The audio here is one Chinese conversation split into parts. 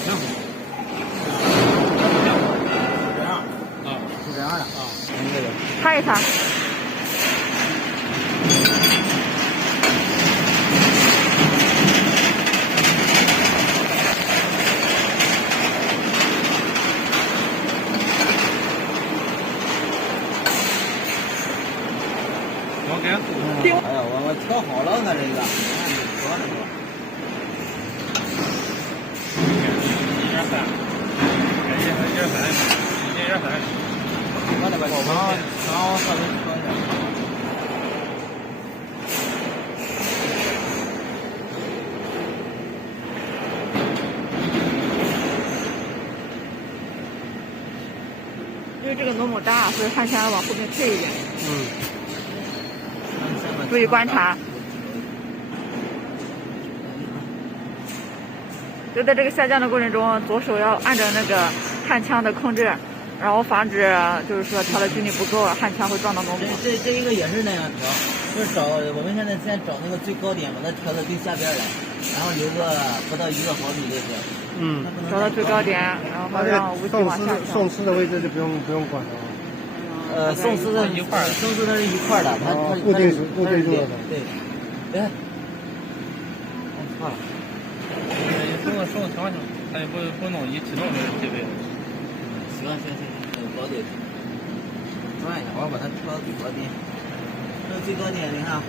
挺好。这样啊，是这样的啊，这个擦一擦。OK。哎呀，我调好了，它这个，调的多。1.3，1.3，我那边高帮稍微调一点。因为这个螺母大，所以焊枪要往后面退一点。嗯。注意观察。就在这个下降的过程中，左手要按着那个焊枪的控制，然后防止就是说调的距离不够，焊枪会撞到螺母。这一个也是那样调，就是我们现在先找那个最高点，把它调到最下边来，然后留个不到1个毫米就行。嗯。调到最高点，然后让无极往下送丝的位置就不用管了。送丝的一块儿，送丝它是一块儿的，它固定住了的。对。哎，按错了。手调行，咱也不弄一启动就结尾了。行，高点，转一下，我把它调到最高点。这个最高点，你看，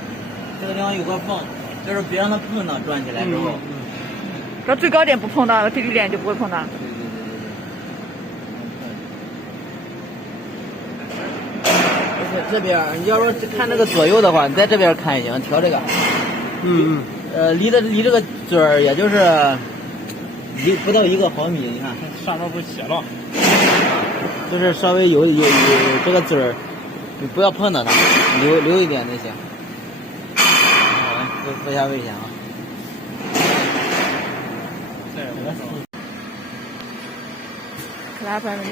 这个地方有个缝，就是别让它碰到，转起来之后。这最高点不碰到，最低点就不会碰到。这边你要说看这个左右的话，你在这边看也行，调这个。离这个嘴儿也就是不到1个毫米，你看上面不写了，就是稍微有这个嘴儿，你不要碰到它，留一点就行。不下危险啊。可来5米。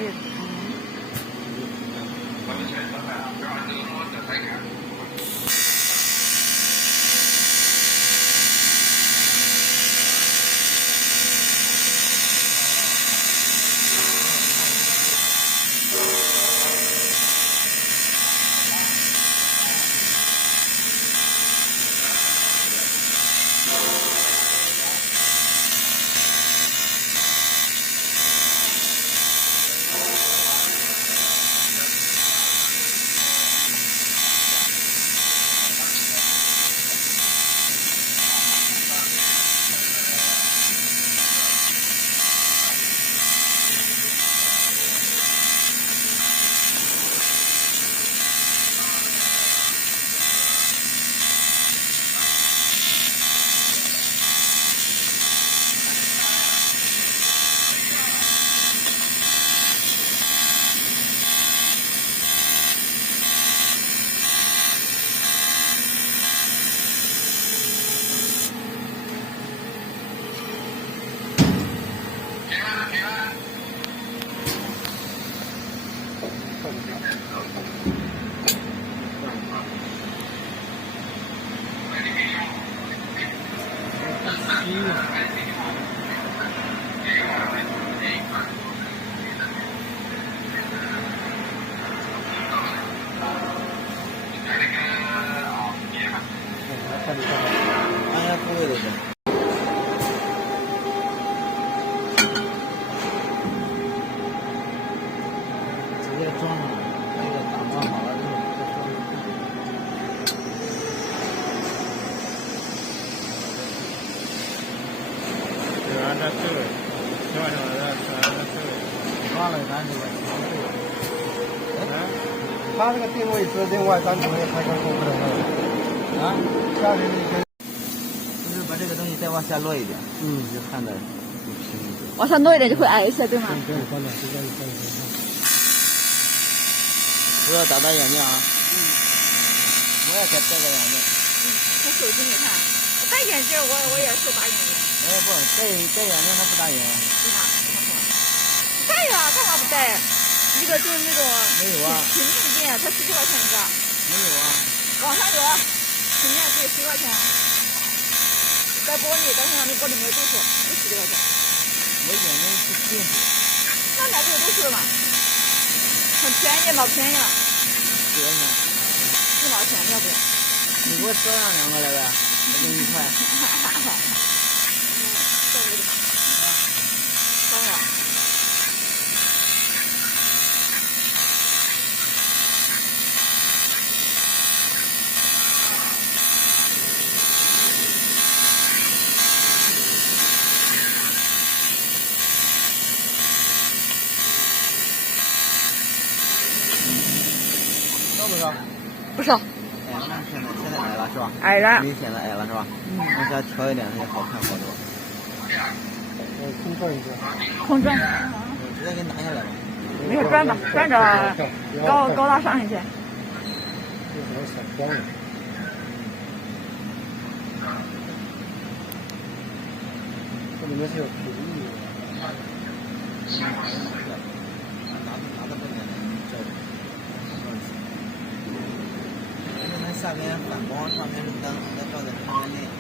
按下部位就行。直接装上，那个打装好了之后再装上。就按这水位，调上来按这水位。忘了咱这个长度。它这个定位是另外单独的开关功能的。啊？下面那些。就是把这个东西再往下落一点，就看的就平一点。往上挪一点就会矮一些，对吗？对，关了，就这样。不要打到眼睛啊！我也该戴个眼镜。我手机你看，我戴眼镜我也是打眼睛。不，戴眼镜它不打眼。对吧？怎么说？戴呀，干嘛不戴？一个就是那种没有啊，平面镜，才10几块钱一个。没有啊。网上有，平面镜10块钱。带玻璃，但是那玻璃没有度数，就10几块钱。我眼睛是近视。那买这个都是嘛，很便宜嘛，便宜了，几块钱1毛钱，要不要？你给我少量2个来呗，我给你1块。这不的，当然。少不少？不少，哎，那现在矮了是吧？矮了。比现在矮了是吧？往下调一点，它就好看好多。空转一下。空转，我直接给你拿下来吧。没事转吧，转着高大上一些。这什么闪光了？这里面是有屏幕的。拿到这边来，这里。因为它下边反光，上面是灯，它照在上面那。